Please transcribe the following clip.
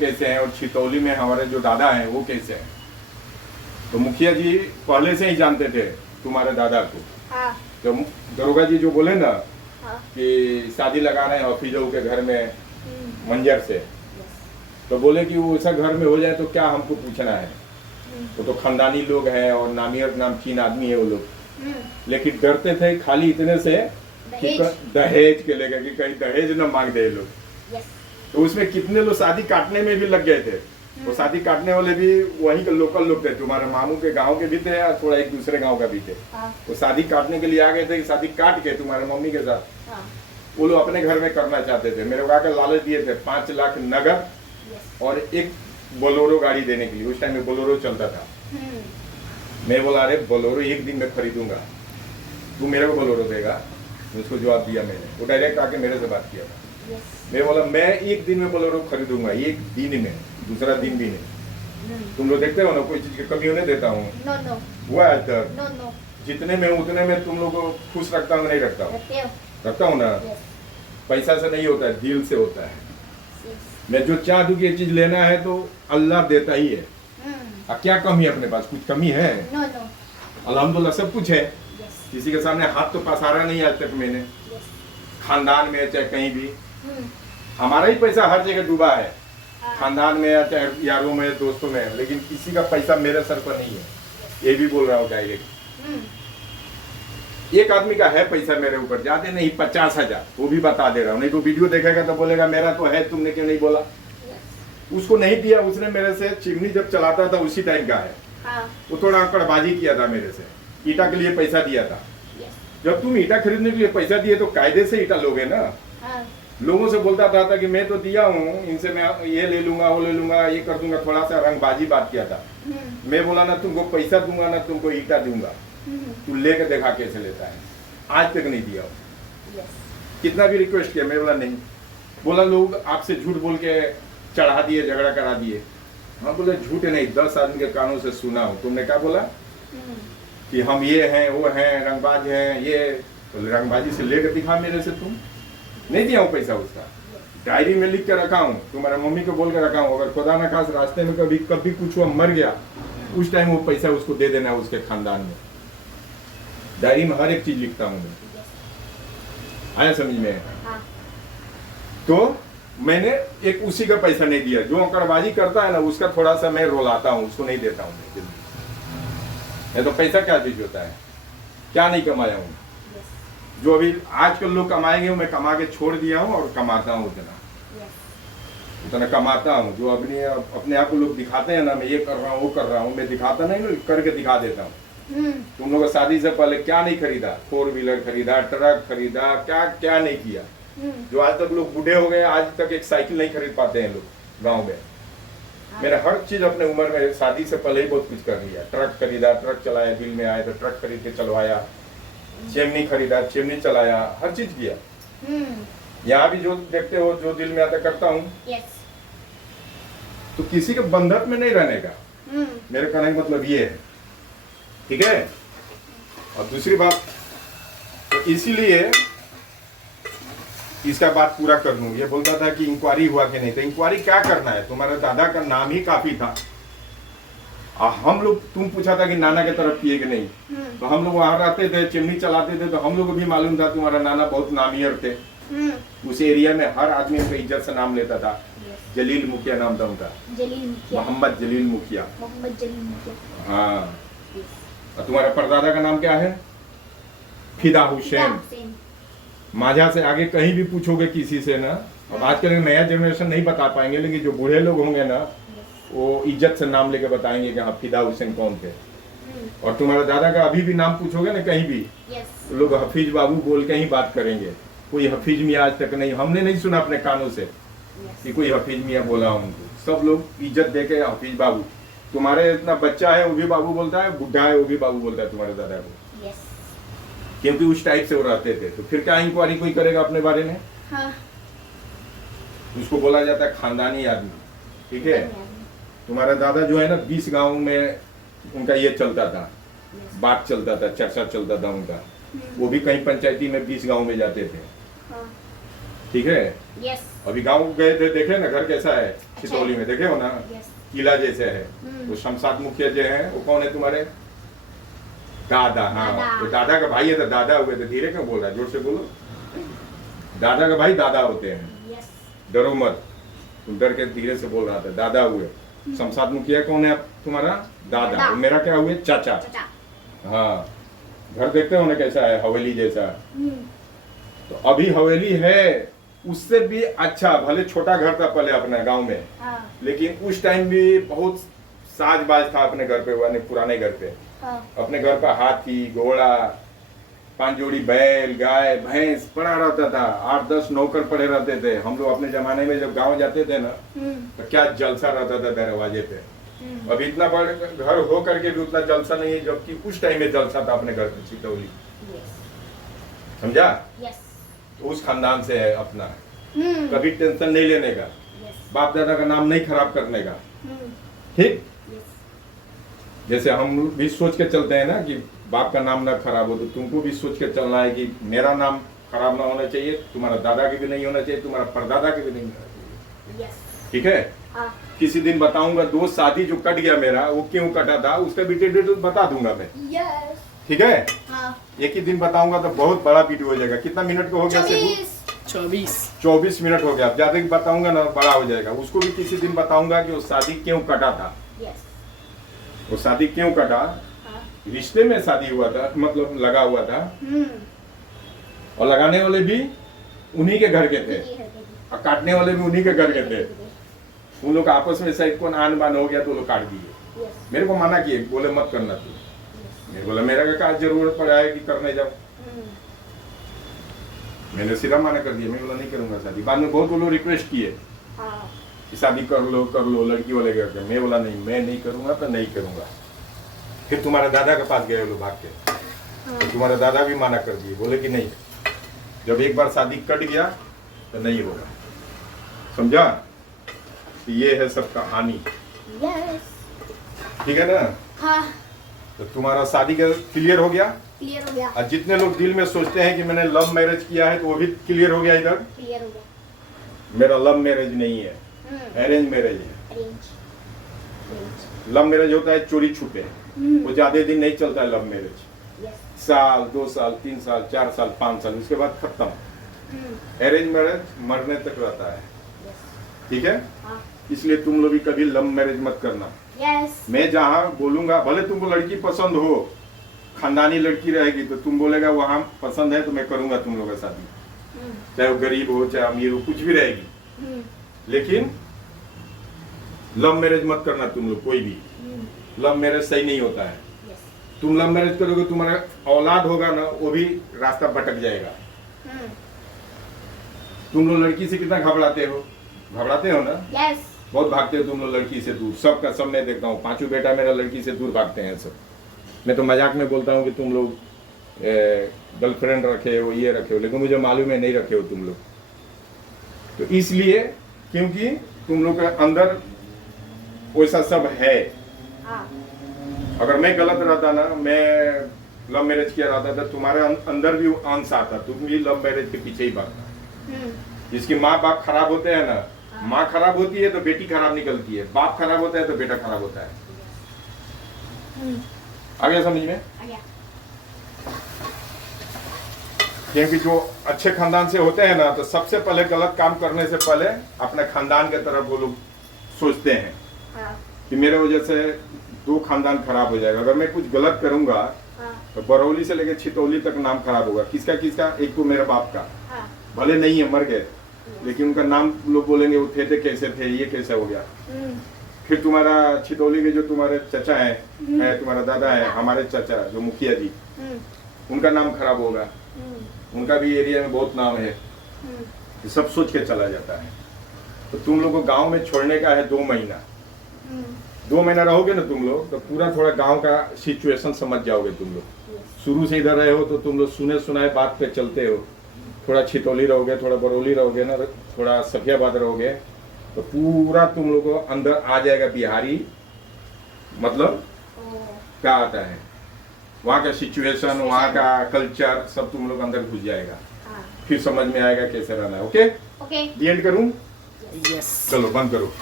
कैसे हैं और छितौली में हमारे जो दादा हैं वो कैसे हैं। तो मुखिया जी पहले से ही जानते थे तुम्हारे दादा को। हाँ। तो दरोगा जी जो बोले ना हाँ। कि शादी लगा रहे हैं हफीजों के घर में मंजर से, तो बोले कि वो ऐसा घर में हो जाए तो क्या हमको पूछना है, वो तो खानदानी लोग हैं और नामियर नामचीन आदमी है वो लोग, लेकिन डरते थे खाली इतने से कि दहेज के लेकर कि कहीं दहेज न मांग दे लोग। तो उसमें कितने लोग शादी काटने में भी लग गए थे। वो शादी काटने वाले भी वहीं के लोकल लोग थे, तुम्हारे मामू के गांव के भी थे या थोड़ा एक दूसरे गांव का भी थे। वो शादी काटने के लिए आ गए थे कि शादी काट के तुम्हारे मम्मी के साथ वो लोग अपने घर में करना चाहते थे। मेरे को आकर लालच दिए थे 5 लाख नगद और एक बोलोरो गाड़ी देने के लिए। उस टाइम में बोलोरो चलता था। मैं बोला अरे बोलोरो एक दिन में खरीदूंगा, तू मेरे को बोलोरो देगा। उसको जवाब दिया मैंने, वो डायरेक्ट आके मेरे से बात किया था। मैं बोला मैं एक दिन में बोलोरो खरीदूंगा, एक दिन में, दूसरा दिन भी नहीं। तुम लोग देखते हो ना कोई चीज की कमी होने देता हूँ। हुआ आज तक जितने में उतने में तुम लोग को खुश रखता हूँ, नहीं रखता हूँ? रखता हूँ ना। पैसा से नहीं होता है, दिल से होता है। मैं जो चाह दूं कि ये चीज लेना है तो अल्लाह देता ही है। क्या कमी है अपने पास? कुछ कमी है? अल्हम्दुलिल्लाह सब कुछ है। किसी के सामने हाथ तो पसारा नहीं आज तक मैंने। खानदान में चाहे कहीं भी हमारा ही पैसा हर जगह डूबा है, खानदान में या चाहे यारों में दोस्तों में, लेकिन किसी का पैसा मेरे सर पर नहीं है। ये भी बोल रहा हूँ डायरेक्ट। एक आदमी का है पैसा मेरे ऊपर, ज्यादा नहीं, 50,000, वो भी बता दे रहा हूँ। नहीं तो वीडियो देखेगा तो बोलेगा मेरा तो है, तुमने क्यों नहीं बोला। उसको नहीं दिया, उसने मेरे से चिमनी जब चलाता था उसी टाइम का है। वो थोड़ा आंकड़बाजी किया था मेरे से, ईटा के लिए पैसा दिया था। जब तुम ईटा खरीदने के लिए पैसा दिए तो कायदे से ईटा लोगे ना। लोगों से बोलता था कि मैं तो दिया हूँ, इनसे मैं ये ले लूंगा, वो ले लूंगा, ये कर दूंगा, थोड़ा सा रंगबाजी बात किया था। मैं बोला ना तुमको पैसा दूंगा ना तुमको ईटा दूंगा, तू लेके देखा कैसे लेता है। आज तक नहीं दिया। कितना भी रिक्वेस्ट किया, मैं बोला नहीं। बोला लोग आपसे झूठ बोल के चढ़ा दिए, झगड़ा करा दिए। हाँ बोले झूठ नहीं, 10 आदमी के कानों से सुना हो। तुमने क्या बोला कि हम ये हैं, वो हैं, रंगबाज हैं, ये रंगबाजी से लेकर दिखा मेरे से। तुम नहीं दिया हूँ पैसा, उसका डायरी में लिख के रखा हूँ, तुम्हारे मम्मी को बोल के रखा हूँ। अगर खुदा ना खास रास्ते में कभी कुछ हुआ, मर गया, उस टाइम वो पैसा उसको दे देना है, उसके खानदान में। डायरी में हर एक चीज लिखता हूँ मैं। आया समझ में? तो मैंने एक उसी का पैसा नहीं दिया। जो अंकड़बाजी करता है ना उसका थोड़ा सा मैं रोलाता हूँ, उसको नहीं देता हूँ मैं। तो पैसा क्या चीज होता है, क्या नहीं कमाया हूँ। जो अभी आजकल लोग कमाएंगे वो मैं कमा के छोड़ दिया हूँ और कमाता हूँ उतना कमाता हूँ। जो अपने आप को लोग दिखाते हैं ना, मैं ये कर रहा हूँ, वो कर रहा हूँ, मैं दिखाता नहीं, मैं करके दिखा देता हूँ। तुम लोग शादी से पहले क्या नहीं खरीदा? 4 व्हीलर खरीदा, ट्रक खरीदा, क्या क्या नहीं किया। जो आज तक लोग बूढ़े हो गए, आज तक एक साइकिल नहीं खरीद पाते हैं लोग गाँव में। मैंने हर चीज अपने उम्र में शादी से पहले ही बहुत कुछ कर लिया। ट्रक खरीदा, ट्रक चलाया, दिल में आया तो ट्रक खरीद के चलवाया, चिमनी खरीदा, चिमनी चलाया, हर चीज किया। यहाँ भी जो देखते हो, जो दिल में आता करता हूँ। तो किसी के बंधक में नहीं रहने का मेरे कहने का मतलब ये है, ठीक है। और दूसरी बात, तो इसीलिए इसका बात पूरा कर लूं। ये बोलता था कि इंक्वायरी हुआ कि नहीं, तो इंक्वायरी क्या करना है, तुम्हारे दादा का नाम ही काफी था। हम लोग, तुम पूछा था कि नाना के तरफ किए कि नहीं, तो हम लोग वहां रहते थे, चिमनी चलाते थे, तो हम लोग को भी मालूम था तुम्हारा नाना बहुत नामियर थे। उस एरिया में हर आदमी उनका इज्जत से नाम लेता था। जलील मुखिया नाम था उनका, मोहम्मद जलील मुखिया। हाँ। और तुम्हारा परदादा का नाम क्या है? फिदा हुसैन। माझा से आगे कहीं भी पूछोगे किसी से ना, अब आजकल नया जनरेशन नहीं बता पाएंगे, लेकिन जो बूढ़े लोग होंगे ना वो इज्जत से नाम लेके बताएंगे कि हाँ फिदा हुसैन कौन थे। और तुम्हारे दादा का अभी भी नाम पूछोगे ना कहीं भी, लोग हफीज बाबू बोल के ही बात करेंगे। कोई हफीज मियाँ आज तक नहीं, हमने नहीं सुना अपने कानों से कि कोई हफीज मियाँ बोला उनको। सब लोग इज्जत दे के हफीज बाबू। तुम्हारे इतना बच्चा है वो भी बाबू बोलता है, बुढ़ा है वो भी बाबू बोलता है तुम्हारे दादा को, क्योंकि उस टाइप से वो रहते थे। तो फिर क्या इंक्वायरी कोई करेगा अपने बारे में? उसको बोला जाता है खानदानी आदमी, ठीक है। तुम्हारा दादा जो है ना 20 गांव में उनका ये चलता था, बात चलता था, चर्चा चलता था उनका। वो भी कहीं पंचायती में 20 गांव में जाते थे, ठीक है। अभी गांव गए थे, देखे ना घर कैसा है। छितौली में देखे हो ना, किला जैसे है। तो शमशाद मुखिया जो है वो कौन है तुम्हारे? दादा। हाँ, तो दादा का भाई है तो दादा हुए। तो धीरे क्यों बोल रहा है, जोर से बोलो। दादा का भाई दादा होते हैं, डरो मत। तुम डर के धीरे से बोल रहा था, दादा हुए। शमशाद मुखिया कौन है तुम्हारा? दादा। मेरा क्या हुए? चाचा। हाँ, घर देखते हो ना कैसा है, हवेली जैसा। तो अभी हवेली है, उससे भी अच्छा। भले छोटा घर था पहले अपने गांव में, लेकिन उस टाइम भी बहुत साज बाज था अपने घर पे, पुराने घर पे। अपने घर पर हाथी, घोड़ा, 5 जोड़ी बैल, गाय, भैंस पड़ा रहता था। 8-10 नौकर पड़े रहते थे। हम लोग अपने जमाने में जब गांव जाते थे ना, तो क्या जलसा रहता था दरवाजे पे। अब इतना बड़ा घर हो करके भी उतना जलसा नहीं है, जबकि उस टाइम में जलसा था अपने घर पे छितौली। समझा? तो उस खानदान से है अपना। कभी टेंशन नहीं लेने का, बाप दादा का नाम नहीं खराब करने का। ठीक? जैसे हम भी सोच के चलते हैं ना कि बाप का नाम ना खराब हो, तो तुमको भी सोच के चलना है कि मेरा नाम खराब ना होना चाहिए, तुम्हारा दादा के भी नहीं होना चाहिए, तुम्हारा परदादा के भी नहीं होना चाहिए। ठीक है? किसी दिन बताऊंगा दोस्त शादी जो कट गया मेरा, वो क्यों कटा था, उसका भी डिटेल बता दूंगा मैं। ठीक है? एक ही दिन बताऊंगा तो बहुत बड़ा वीडियो हो जाएगा। कितना मिनट का हो गया? 24 मिनट हो गया। ज्यादा बताऊंगा ना बड़ा हो जाएगा। उसको भी किसी दिन बताऊंगा कि वो शादी क्यों कटा था। वो शादी क्यों कटा? रिश्ते में शादी हुआ था, मतलब लगा हुआ था, और लगाने वाले भी उन्हीं के घर के थे, और काटने वाले भी उन्हीं के घर के थे। उन लोग आपस में शायद कौन आन बान हो गया तो लोग काट दिए। मेरे को मना किए, बोले मत करना तू। मैं बोला मेरा क्या जरूरत पड़ा है कि करने जाओ। मैंने सीधा मना कर दिया। मैं बोला नहीं करूंगा शादी। बाद में बहुत लोग रिक्वेस्ट किए कि शादी कर लो लड़की वाले घर के। मैं बोला नहीं, मैं नहीं करूंगा तो नहीं करूंगा। फिर तुम्हारे दादा के पास गए लोग भाग के, तो तुम्हारे दादा भी मना कर दिए, बोले कि नहीं, जब एक बार शादी कट गया तो नहीं होगा। समझा? तो ये है सब कहानी। ठीक है ना? हाँ। तो तुम्हारा शादी का क्लियर हो गया? क्लियर हो गया। और जितने लोग दिल में सोचते हैं कि मैंने लव मैरिज किया है, तो वो भी क्लियर हो गया। इधर क्लियर हो गया। मेरा लव मैरिज नहीं है, अरेंज मैरिज है। लव मैरिज होता है चोरी छुपे, वो ज्यादा दिन नहीं चलता है लव मैरिज। साल, 2 साल, 3 साल, 4 साल, 5 साल, उसके बाद खत्म। अरेंज मैरिज मरने तक रहता है। ठीक है? इसलिए तुम लोग भी कभी लव मैरिज मत करना। मैं जहाँ बोलूंगा, भले तुमको लड़की पसंद हो, खानदानी लड़की रहेगी, तो तुम बोलेगा वहाँ पसंद है तो मैं करूंगा तुम लोग का शादी, चाहे वो गरीब हो चाहे अमीर हो, कुछ भी रहेगी। लेकिन लव मैरिज मत करना तुम लोग, कोई भी। लव मैरिज सही नहीं होता है। तुम लव मैरिज करोगे, तुम्हारा औलाद होगा ना, वो भी रास्ता भटक जाएगा। तुम लोग लड़की से कितना घबराते हो ना? बहुत भागते हो तुम लोग लड़की से दूर। सबका सब मैं देखता हूँ, 5 बेटा मेरा लड़की से दूर भागते हैं सब। मैं तो मजाक में बोलता हूँ कि तुम लोग गर्लफ्रेंड रखे हो, ये रखे हो, लेकिन मुझे मालूम है नहीं रखे हो तुम लोग। तो इसलिए क्योंकि तुम लोग के अंदर वैसा सब है। अगर मैं गलत रहता ना, मैं लव मैरिज किया रहता था, तुम्हारे अंदर भी अंश आता, तुम भी लव मैरिज के पीछे ही भागता। जिसकी माँ बाप खराब होते हैं ना, माँ खराब होती है तो बेटी खराब निकलती है, बाप खराब होता है तो बेटा खराब होता है। आ गया समझ में? क्योंकि जो अच्छे खानदान से होते हैं ना, तो सबसे पहले गलत काम करने से पहले अपने खानदान के तरफ वो लोग सोचते हैं कि मेरे वजह से 2 खानदान खराब हो जाएगा। अगर मैं कुछ गलत करूंगा तो बरौली से लेकर छितौली तक नाम खराब होगा। किसका? एक तो मेरे बाप का, भले नहीं है, मर गए, लेकिन उनका नाम लोग बोलेंगे वो थे कैसे थे, ये कैसे हो गया। फिर तुम्हारा छितौली के जो तुम्हारे चाचा है, तुम्हारा दादा है, हमारे चाचा जो मुखिया जी, उनका नाम खराब होगा। उनका भी एरिया में बहुत नाम है। ये सब सोच के चला जाता है। तो तुम लोग को गांव में छोड़ने का है 2 महीना। 2 महीना रहोगे ना तुम लोग, तो पूरा थोड़ा गांव का सिचुएशन समझ जाओगे तुम लोग। शुरू से इधर रहे हो तो तुम लोग सुने सुनाए बात पे चलते हो। थोड़ा छितौली रहोगे, थोड़ा बरौली रहोगे ना, थोड़ा सफियाबाद रहोगे, तो पूरा तुम लोग को अंदर आ जाएगा बिहारी, मतलब क्या आता है, वहाँ का सिचुएशन, वहाँ का कल्चर, सब तुम लोग अंदर घुस जाएगा। फिर समझ में आएगा कैसे रहना है। ओके? दी एंड करूँ? चलो बंद करो।